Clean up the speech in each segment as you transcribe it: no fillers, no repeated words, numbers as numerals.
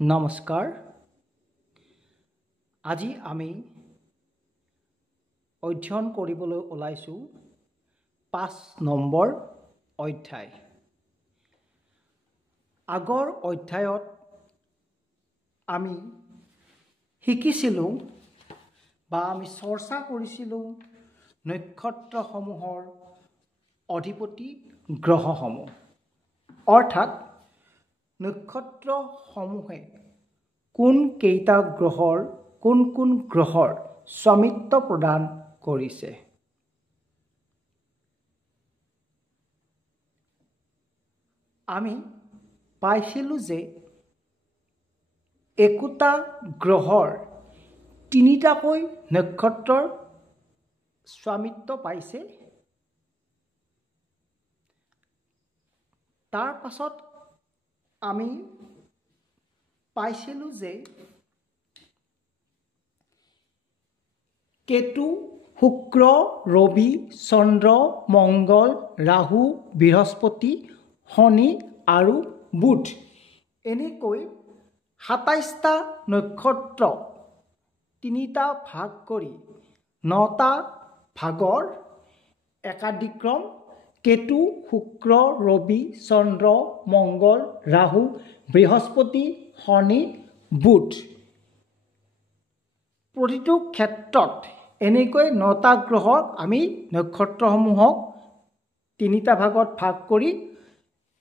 নমস্কাৰ। আজি আমি অধ্যয়ন কৰিবলৈ ওলাইছোঁ 5 নম্বৰ অধ্যায়। আগৰ অধ্যায়ত আমি শিকিছিলোঁ বা আমি চৰ্চা কৰিছিলোঁ নক্ষত্ৰসমূহৰ অধিপতি গ্ৰহসমূহ, অৰ্থাৎ নক্ষত্ৰসমূহে কোন গ্ৰহৰ স্বামিত্ব প্ৰদান কৰিছে। আমি পাইছিলোঁ যে একোটা গ্ৰহৰ 3টাকৈ নক্ষত্ৰৰ স্বামিত্ব পাইছে। তাৰ পাছত আমি পাইছিলোঁ যে কেতু, শুক্ৰ, ৰবি, চন্দ্ৰ, মংগল, ৰাহু, বৃহস্পতি, শনি আৰু বুধ এনেকৈ 27টা নক্ষত্ৰ 3টা ভাগ কৰি 9টা ভাগৰ একাদিক্ৰম কেতু, শুক্ৰ, ৰবি, চন্দ্ৰ, মংগল, ৰাহু, বৃহস্পতি, শনি, বুধ প্ৰতিটো ক্ষেত্ৰত এনেকৈ 9টা গ্ৰহক আমি নক্ষত্ৰসমূহক 3টা ভাগত ভাগ কৰি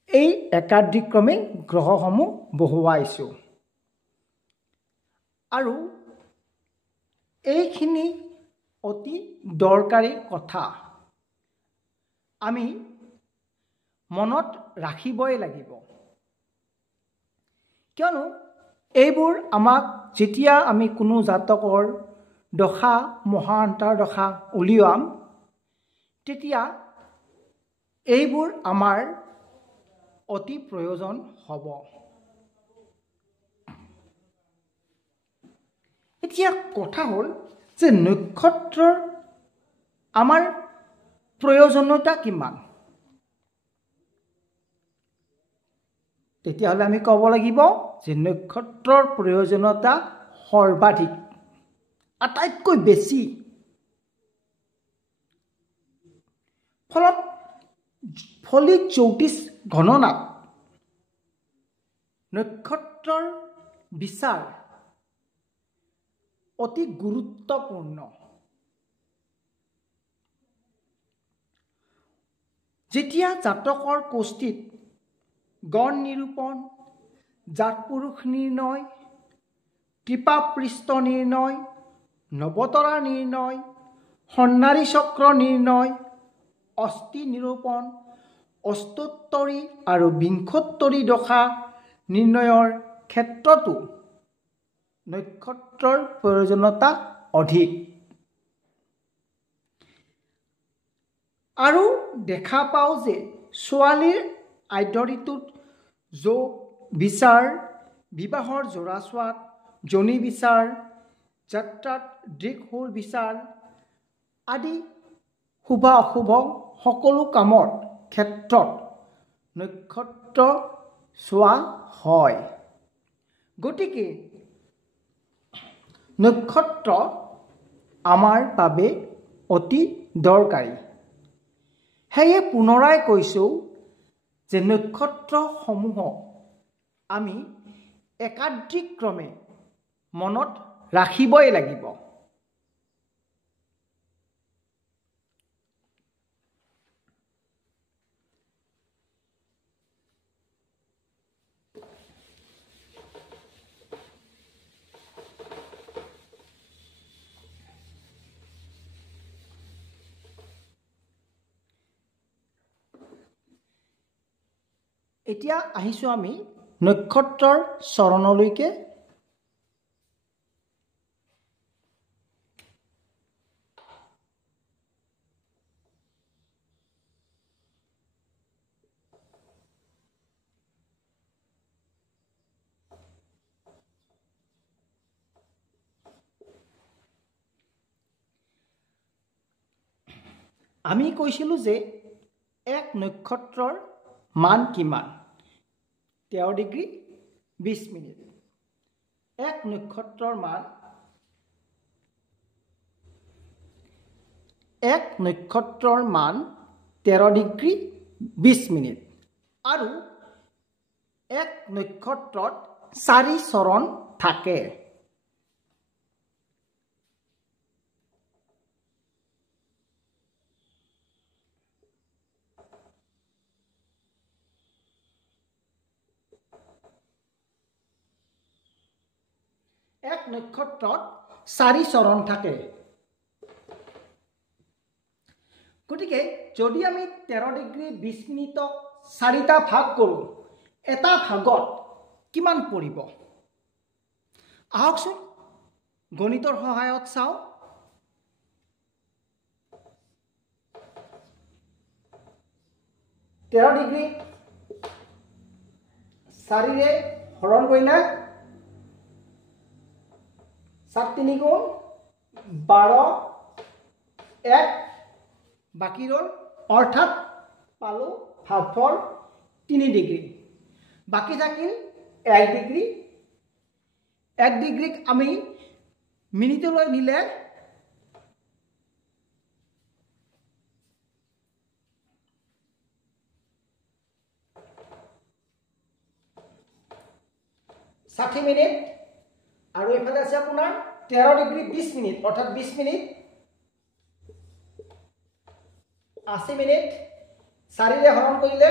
এই একাদিক্ৰমে গ্ৰহসমূহ বহুৱাইছোঁ। আৰু এইখিনি অতি দৰকাৰী কথা, আমি মনত ৰাখিবই লাগিব। কিয়নো এইবোৰ আমাক যেতিয়া আমি কোনো জাতকৰ দশা মহান্তৰ দশা উলিয়াম, তেতিয়া এইবোৰ আমাৰ অতি প্ৰয়োজন হ'ব। এতিয়া কথা হ'ল যে নক্ষত্ৰৰ আমাৰ প্ৰয়োজনীয়তা কিমান। তেতিয়াহ'লে আমি ক'ব লাগিব যে নক্ষত্ৰৰ প্ৰয়োজনীয়তা সৰ্বাধিক, আটাইতকৈ বেছি। ফলিত জ্যোতিষ গণনাত নক্ষত্ৰৰ বিচাৰ অতি গুৰুত্বপূৰ্ণ। যেতিয়া জাতকৰ কোষ্ঠীত গণ নিৰূপণ, জাত পুৰুষ নিৰ্ণয়, কৃপাপৃষ্ঠ নিৰ্ণয়, নৱতৰা নিৰ্ণয়, সন্নাৰী চক্ৰ নিৰ্ণয়, অস্থি নিৰূপণ, অষ্টোত্তৰী আৰু বিংশোত্তৰী দশা নিৰ্ণয়ৰ ক্ষেত্ৰতো নক্ষত্ৰৰ প্ৰয়োজনীয়তা অধিক। আৰু দেখা পাওঁ যে ছোৱালীৰ আদ্য ঋতুত যোগ বিচাৰ, বিবাহৰ জোৰা চোৱাত জনি বিচাৰ, যাত্ৰাত দৃকশূল বিচাৰ আদি শুভ অশুভ সকলো কামৰ ক্ষেত্ৰত নক্ষত্ৰ চোৱা হয়। গতিকে নক্ষত্ৰ আমাৰ বাবে অতি দৰকাৰী। সেয়ে পুনৰাই কৈছোঁ যে নক্ষত্ৰসমূহক আমি একাদিক্ৰমে মনত ৰাখিবই লাগিব। এতিয়া আহিছোঁ আমি নক্ষত্ৰৰ চৰণলৈকে। আমি কৈছিলোঁ যে এক নক্ষত্ৰৰ মান কিমান? 13 ডিগ্ৰী 20 মিনিট। এক নক্ষত্ৰৰ মান 13 ডিগ্ৰী 20 মিনিট আৰু এক নক্ষত্ৰত 4 চৰণ থাকে। এক নক্ষত্ৰত 4 চৰণ থাকে। গতিকে যদি আমি 13 ডিগ্ৰী 20 মিনিটক 4টা ভাগ কৰোঁ, এটা ভাগত কিমান পৰিব? আহকচোন গণিতৰ সহায়ত চাওঁ। তেৰ ডিগ্ৰী 4ৰে হৰণ কৰিলে 7 3 গুণ 12 1 বাকি ৰল, অৰ্থাৎ পালো ভাগফল 3 ডিগ্ৰী। বাকি থাকিল 1 ডিগ্ৰী। 1 ডিগ্ৰীক আমি মিনিটলৈ নিলে 60 মিনিট আৰু এফালে আছে আপোনাৰ 13 ডিগ্ৰী 20 মিনিট, অৰ্থাৎ 20 মিনিট 80 মিনিট। 4ৰে হৰণ কৰিলে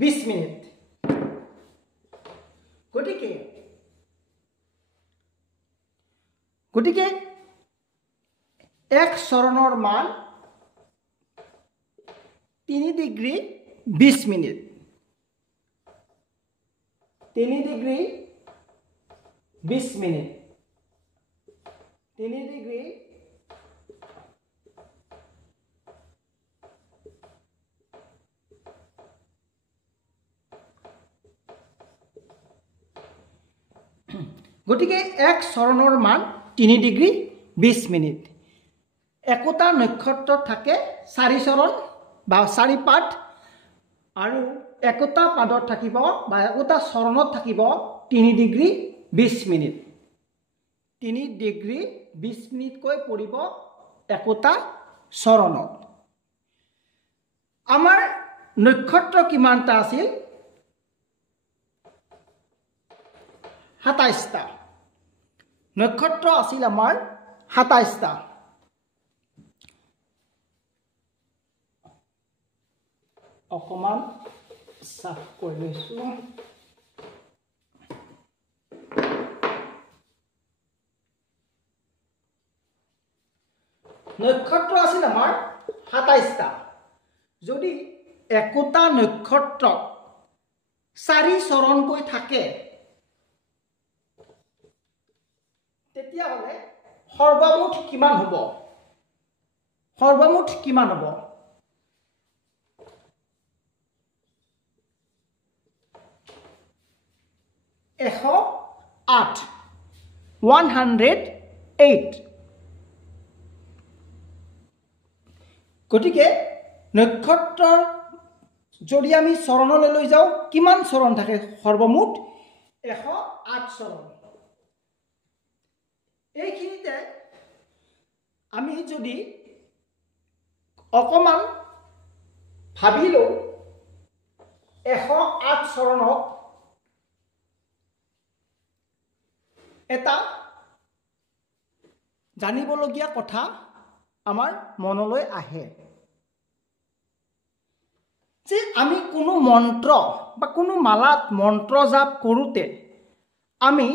20 মিনিট। গতিকে এক চৰণৰ মান 3 degree 20 minute. 3 degree 20 minute. 3 degree গতিকে এক চৰণৰ মান 3 ডিগ্ৰী 20 মিনিট। একোটা নক্ষত্ৰত থাকে 4 চৰণ বা 4 পাদ আৰু একোটা পাদত থাকিব বা একোটা চৰণত থাকিব 3 ডিগ্ৰী 20 মিনিট। 3 ডিগ্ৰী 20 মিনিটকৈ পৰিব একোটা চৰণত। আমাৰ নক্ষত্ৰ কিমানটা আছিল? 27টা। নক্ষত্ৰ আছিল আমাৰ 27টা। অকমান সাফ কৰি লৈছো। নক্ষত্ৰ আছিল আমাৰ 27টা। যদি একোটা নক্ষত্ৰত 4 চৰণকৈ থাকে তেতিয়াহ'লে সৰ্বমুঠ কিমান হ'ব? সৰ্বমুঠ কিমান হ'ব? 108 108। গতিকে নক্ষত্ৰৰ যদি আমি চৰণলৈ লৈ যাওঁ, কিমান চৰণ থাকে সৰ্বমুঠ? 108 চৰণ। এইখিনিতে আমি যদি অকমান ভাবি লওঁ 108 চৰণক এটা জানিবলগীয়া কথা আমাৰ মনলৈ আহে যে আমি কোনো মন্ত্ৰ বা কোনো মালাত মন্ত্ৰ জাপ কৰোঁতে আমি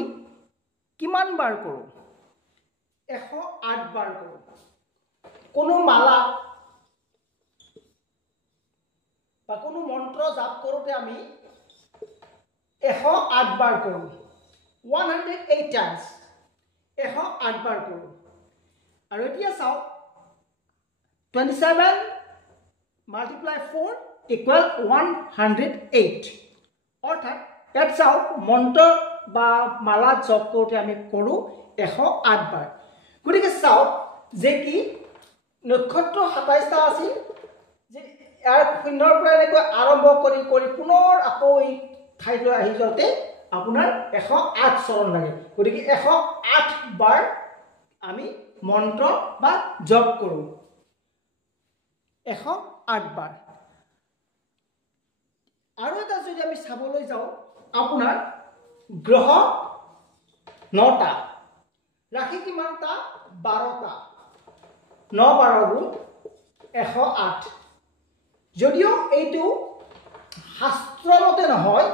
কিমান বাৰ কৰোঁ? 108 বাৰ কৰোঁ। কোনো মালা বা কোনো মন্ত্ৰ জাপ কৰোঁতে আমি 108 বাৰ কৰোঁ। 108 টাইমছ 108 বাৰ কৰোঁ। আৰু এতিয়া চাওক 27 multiply 4 equal 108। অৰ্থাৎ ইয়াত চাওক মন্ত্ৰ বা মালা জপ কৰোঁতে আমি কৰোঁ 108 বাৰ গতিকে চাওক যে কি নক্ষত্ৰ 27টা আছিল যে ইয়াৰ শূন্যৰ পৰা এনেকৈ আৰম্ভ কৰি কৰি পুনৰ আকৌ এই ঠাইলৈ আহি যাওঁতে আপোনাৰ 108 চৰণ লাগে গতিকে 108 বাৰ আমি মন্ত্ৰ বা জপ কৰোঁ 108 বাৰ আৰু এটা যদি আমি চাবলৈ যাওঁ আপোনাৰ গ্ৰহ 9টা ৰাশি কিমানটা 12টা 9 12 গুণ 108 যদিও এইটো শাস্ত্ৰমতে নহয়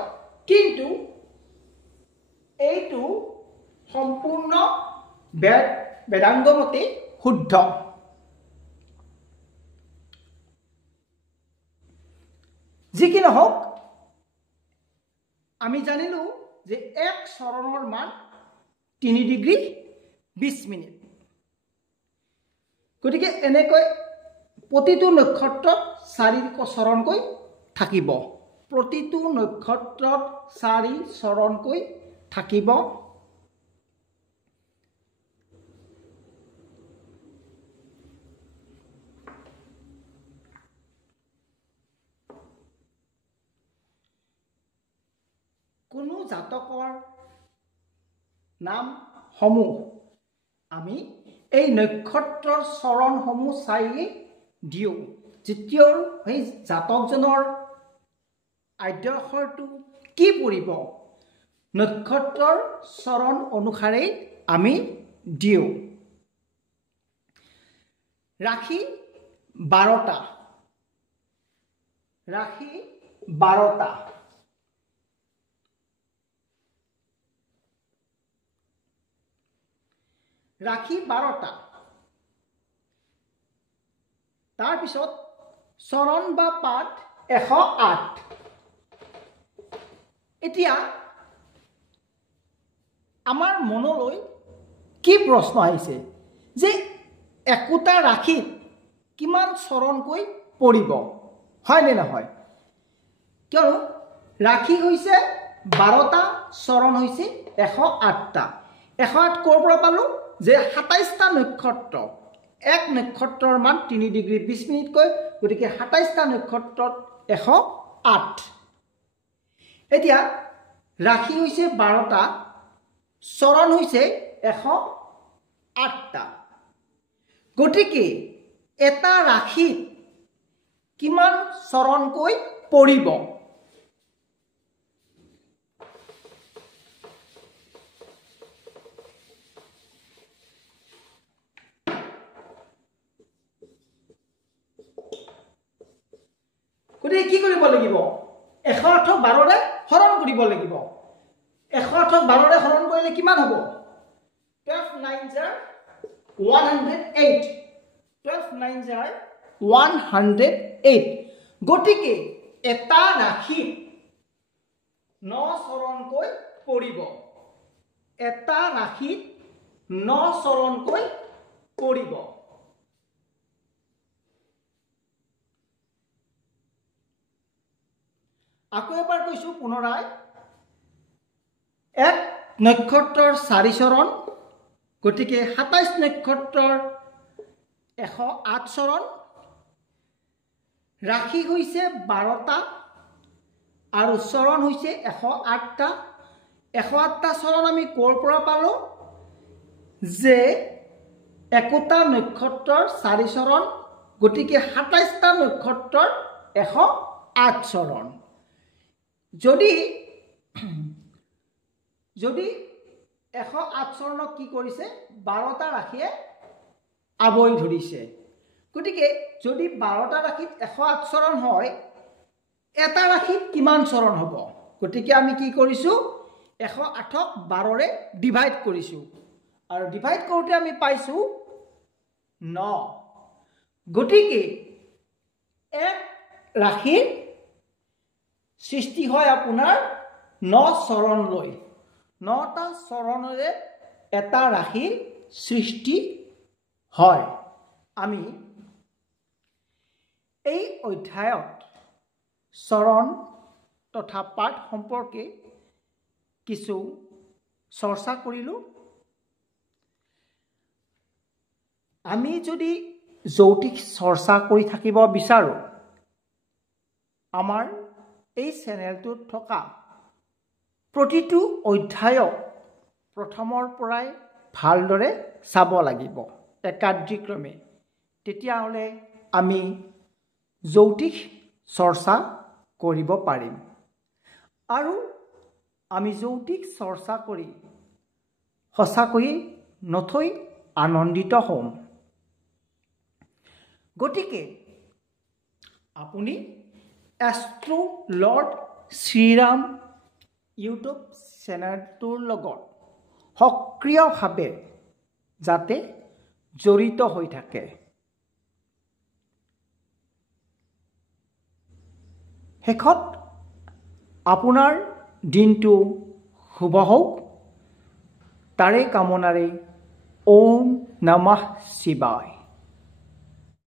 কিন্তু এইটো সম্পূৰ্ণ বেদাংগমতে শুদ্ধ যি কি নহওক আমি জানিলো যে এক চৰণৰ মান 3 ডিগ্ৰী 20 মিনিট গতিকে এনেকৈ প্ৰতিটো নক্ষত্ৰত 4 চৰণকৈ থাকিব প্ৰতিটো নক্ষত্ৰত 4 চৰণকৈ থাকিব কোনো জাতকৰ নাম সমূহ আমি এই নক্ষত্ৰৰ চৰণসমূহ চাই দিওঁ যেতিয়া এই জাতকজনৰ আদ্যক্ষৰটো কি পৰিব নক্ষত্ৰৰ চৰণ অনুসাৰে আমি দিওঁ ৰাশি 12টা ৰাশি 12টা ৰাশি 12টা তাৰ পিছত চৰণ বা পাঠ 108 এতিয়া আমাৰ মনলৈ কি প্ৰশ্ন আহিছে যে একোটা ৰাশিত কিমান চৰণকৈ পৰিব হয় নে নহয় কিয়নো ৰাশি হৈছে 12টা চৰণ হৈছে 108টা 108 ক'ৰ পৰা পালো যে 27টা নক্ষত্ৰ এক নক্ষত্ৰৰ মান 3 ডিগ্ৰী 20 মিনিটকৈ গতিকে 27টা নক্ষত্ৰত 108 এতিয়া ৰাশি হৈছে 12টা চৰণ হৈছে 108টা গতিকে এটা ৰাশিত কিমান চৰণকৈ পৰিব গতিকে কি কৰিব লাগিব 108 12ৰে হৰণ কৰিব লাগিব 108 12ৰে হৰণ কৰিলে কিমান হ'ব 12 9 জাৰ 108 12 9 জাৰ 108 গতিকে এটা ৰাশিত 9 চৰণকৈ পৰিব এটা ৰাশিত 9 চৰণকৈ পৰিব আকৌ এবাৰ কৈছো পুনৰাই এক নক্ষত্ৰৰ 4 চৰণ গতিকে 27 নক্ষত্ৰৰ 108 চৰণ ৰাশি হৈছে 12টা আৰু চৰণ হৈছে 108টা 108টা চৰণ আমি ক'ৰ পৰা পালো যে একোটা নক্ষত্ৰৰ 4 চৰণ গতিকে 27টা নক্ষত্ৰৰ 108 চৰণ যদি 108 চৰণক কি কৰিছে 12টা ৰাশিয়ে আবৰি ধৰিছে গতিকে যদি 12টা ৰাশিত 108 চৰণ হয় এটা ৰাশিত কিমান চৰণ হ'ব গতিকে আমি কি কৰিছো 108ক 12ৰে ডিভাইড কৰিছো আৰু ডিভাইড কৰোতে আমি পাইছো 9 গতিকে এক ৰাশিৰ সৃষ্টি হয় আপোনাৰ 9 চৰণলৈ 9টা চৰণৰে এটা ৰাশিৰ সৃষ্টি হয় আমি এই অধ্যায়ত চৰণ তথা পাঠ সম্পৰ্কে কিছু চৰ্চা কৰিলোঁ। আমি যদি যৌতিক চৰ্চা কৰি থাকিব বিচাৰোঁ, আমাৰ এই চেনেলটোত থকা প্ৰতিটো অধ্যায়ক প্ৰথমৰ পৰাই ভালদৰে চাব লাগিব একাদিক্ৰমে। তেতিয়াহ'লে আমি যৌতিক চৰ্চা কৰিব পাৰিম আৰু আমি যৌতিক চৰ্চা কৰি সঁচাকৈয়ে নথৈ আনন্দিত হ'ম। গতিকে আপুনি এষ্ট্ৰো লৰ্ড শ্ৰীৰাম ইউটিউব চেনেলটোৰ লগত সক্ৰিয়ভাৱে যাতে জড়িত হৈ থাকে। শেষত আপোনাৰ দিনটো শুভ হওক, তাৰে কামনাৰে ওম নমঃ শিৱায়।